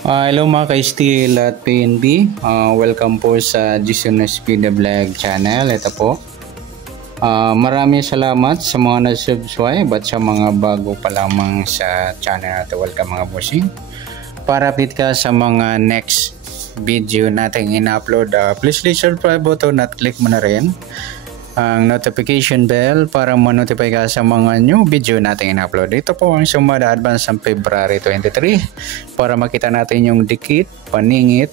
Hello mga ka-Steel at PNB. Welcome po sa Jason Speed Vlog channel. Ito po. Maraming salamat sa mga nag-subscribe at sa mga bago pa lamang sa channel natin. Welcome mga bossing. Para update ka sa mga next video natin in-upload, please click subscribe button at click mo na rin ang notification bell para ma-notify ka sa mga new video natin in-upload. Ito po ang Sumada Advance ng February 23 para makita natin yung dikit, paningit,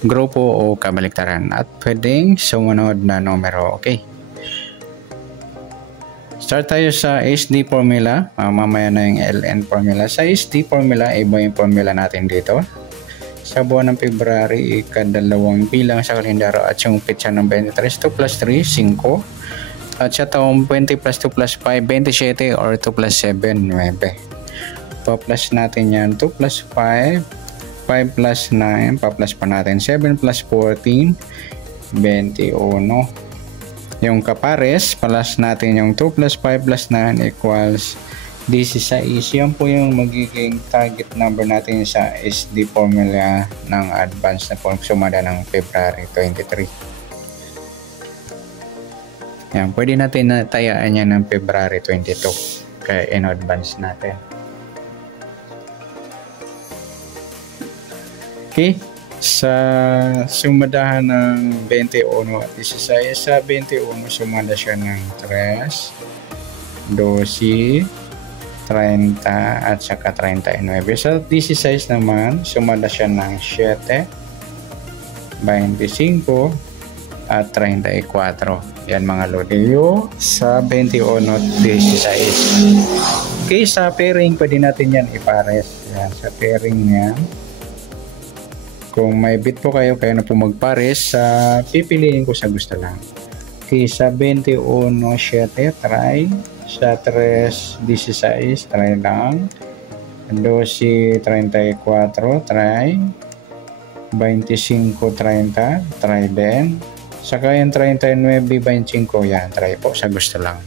grupo o kabaliktaran at pwedeng sumunod na numero. Okay. Start tayo sa SD formula. Mamaya na yung LN formula. Sa SD formula, iba yung formula natin dito. Sa buwan ng February, ikadalawang bilang sa kalendaro at yung petsa ng 23, 2 plus 3, 5. At sa taong 20 plus 2 plus 5, 27 or 2 plus 7, 9. Pa-plus natin yan, 2 plus 5, 5 plus 9, pa-plus pa natin, 7 plus 14, 21. Yung kapares, plus natin yung 2 plus 5 plus 9 equals 16. Yan po yung magiging target number natin sa SD formula ng advance na Sumada ng February 23. Yan, pwede natin natayaan yan ng February 22 kaya in advance natin. Okay, sa sumadahan ng 21 at 16, sa 21 sumada siya ng 3, 12, 30 at saka 39. Sa 16 naman, sumada siya ng 7, 25 at 34. Yan mga lodiyo sa 21 at 16. Okay, sa pairing pwede natin yan ipares. Yan, sa pairing yan. Kung may bit po kayo na po magpares, pipiliin ko sa gusto lang. Okay, sa 21, 7, try. Sa 3, 16, try lang. 12, 34, try. 25, 30, try din. Saka yung 39, 25, yan, try po sa gusto lang.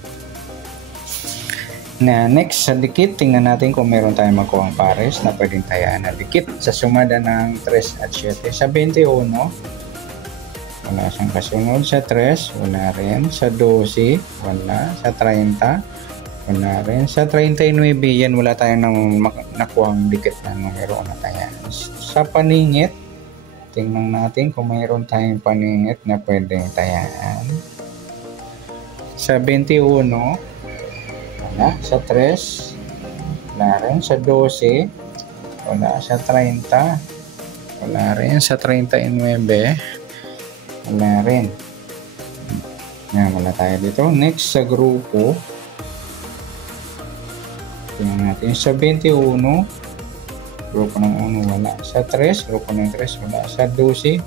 Na next, sa dikit, tingnan natin kung meron tayong makuha ang pares na pwedeng tayaan na dikit. Sa sumada ng 3 at 7. Sa 21, wala siyang kasunod. Sa 3, wala rin. Sa 12, wala. Sa 30, wala rin. Sa 39, yan wala tayong nakuhang dikit na numero na tayo. Sa paningit, tingnan natin kung mayroon tayong paningit na pwedeng tayaan. Sa 21, wala. Sa 3, wala rin. Sa 12, wala. Sa 30, wala rin. Sa 39, wala rin. Yan, wala tayo dito. Next, sa grupo, tingnan natin. Sa 21, grupo ng 1, wala. Sa 3, grupo ng 3, wala. Sa 12,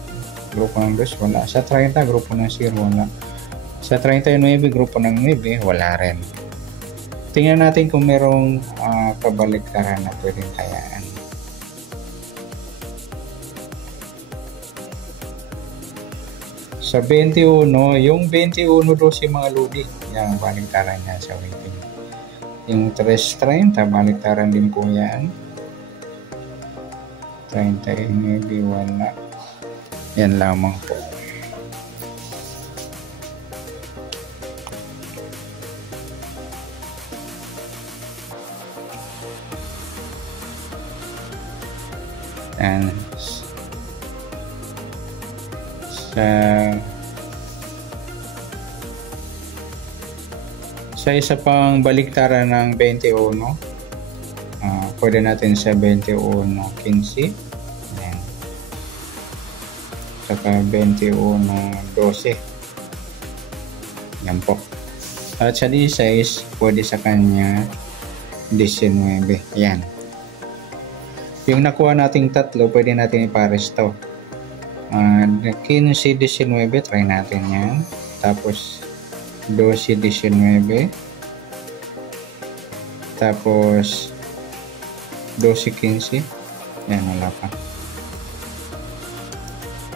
grupo ng 2, wala. Sa 30, grupo ng 0, wala. Sa 39, grupo ng 9, wala rin. Tingnan natin kung merong kabaliktaran na pwedeng tayaan. Sa 21, yung 21 doon si mga ludi, yung baliktaran niya sa waiting. Yung 3, 30, baliktaran din po yan. 30, maybe wala. Yan lamang po. And sa isa pang baliktaran ng 21, pwede natin sa 21, 15. Ayan. Saka 21, 12. Yan po. At sa 16, pwede sa kanya 19. Yan. Yung nakuha nating tatlo, pwede natin ipares to. 15, 19, try natin yan. Tapos 12, 19. Tapos 12, 15. Yan, wala pa.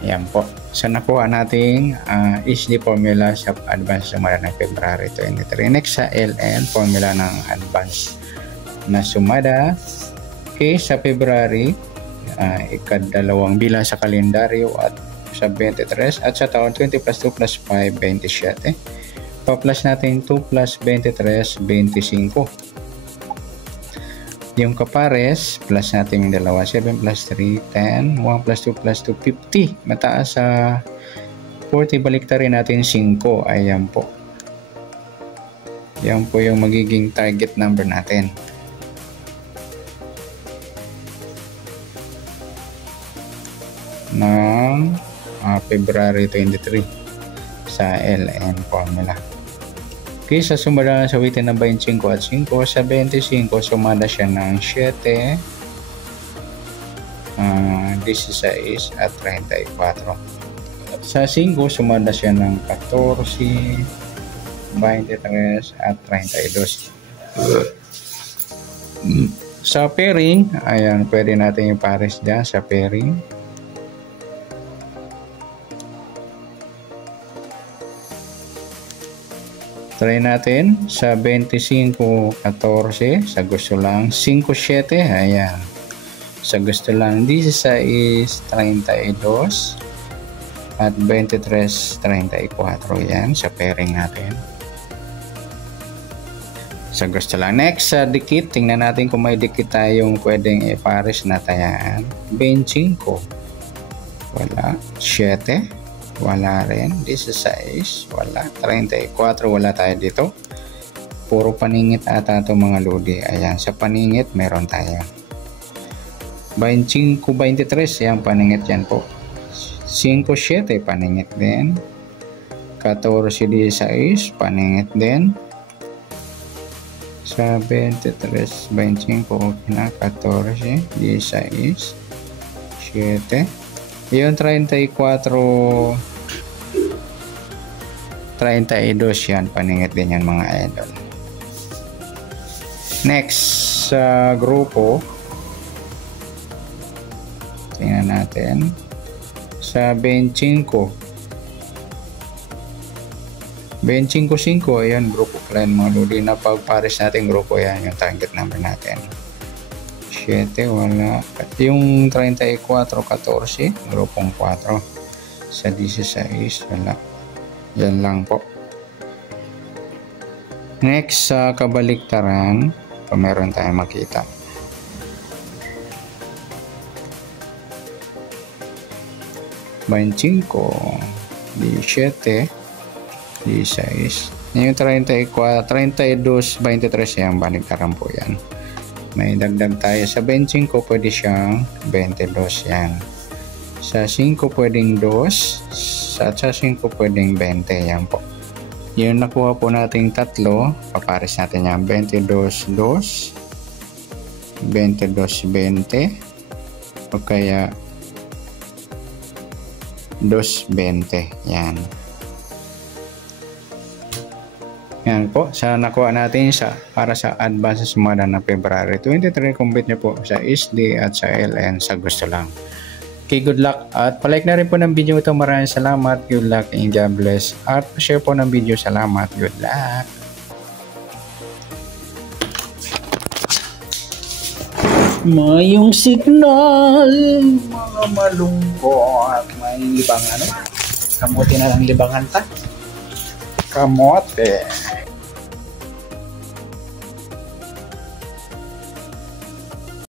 Yan po. So nakuha nating HD formula sa advance sumada ng February 23. Next, sa LN formula ng advance na sumada. Okay, sa February, ikadalawang bilang sa kalendaryo at sa 23 at sa taon 20 plus 2 plus 5, 27. Pa-plus natin 2 plus 23, 25. Yung kapares, plus natin yung dalawa, 7 plus 3, 10, 1 plus 2 plus 2, 50. Mataas sa 40, baliktarin natin 5. Ayan po. Yan po yung magiging target number natin. Ng February 23 sa LN formula. Okay, sa sumada sa witin ng 25 at 5, sa 25 sumada siya ng 7, 16 at 34. Sa 5 sumada siya ng 14, 23 at 32. Sa pairing, ayan, pwede natin yung pares dyan sa pairing. Try natin sa 25, 14, sa gusto lang 5, 7, ayan. Sa gusto lang 16, 32 at 23, 34, yan sa pairing natin. Sa gusto lang. Next, sa dikit, tingnan natin kung may dikit tayong pwedeng ipares na tayaan. 25, wala. 7, wala rin. 16, wala. 34, wala tayo dito. Puro paningit ata ito mga lodi. Ayan, sa paningit meron tayo 25, 23, yan paningit yan po. 5, 7, paningit din. 14, 16, paningit din. Sa 23, 25, okay na. 14, 16, 7. Yung 34, 32, yan paningit din yan mga idol. Next, sa grupo, tingnan natin sa 25, 5, ayan, grupo plan mga lodi na pagpares natin grupo, yan yung target number natin. 7, wala. Yung 34, 14, grupong 4. Sa 16, wala. Yan lang po. Next, sa kabaliktaran, kung meron tayong makita. Banchingko, 17, 16. Yung 34, 32, 23, yan, baliktaran po yan. May dagdag tayo sa 25, pwede siyang 22 yan. Sa 5 pwedeng 2, sa 5 pwedeng 20, yan po. Yung nakuha po nating tatlo, papares natin yan, 22, 2, 22, 20, o kaya 2, 20, yan. Yan po, sa nakuha natin para sa advance sa sumada ng February 23, complete nyo po sa SD at sa LN sa gusto lang. Okay, good luck at palike na rin po ng video ito. Maraming salamat, good luck and God bless. At share po ng video, salamat, good luck. Mayong signal, mga malungkot, may libangan. Kamote na lang libangan ta. Kamote.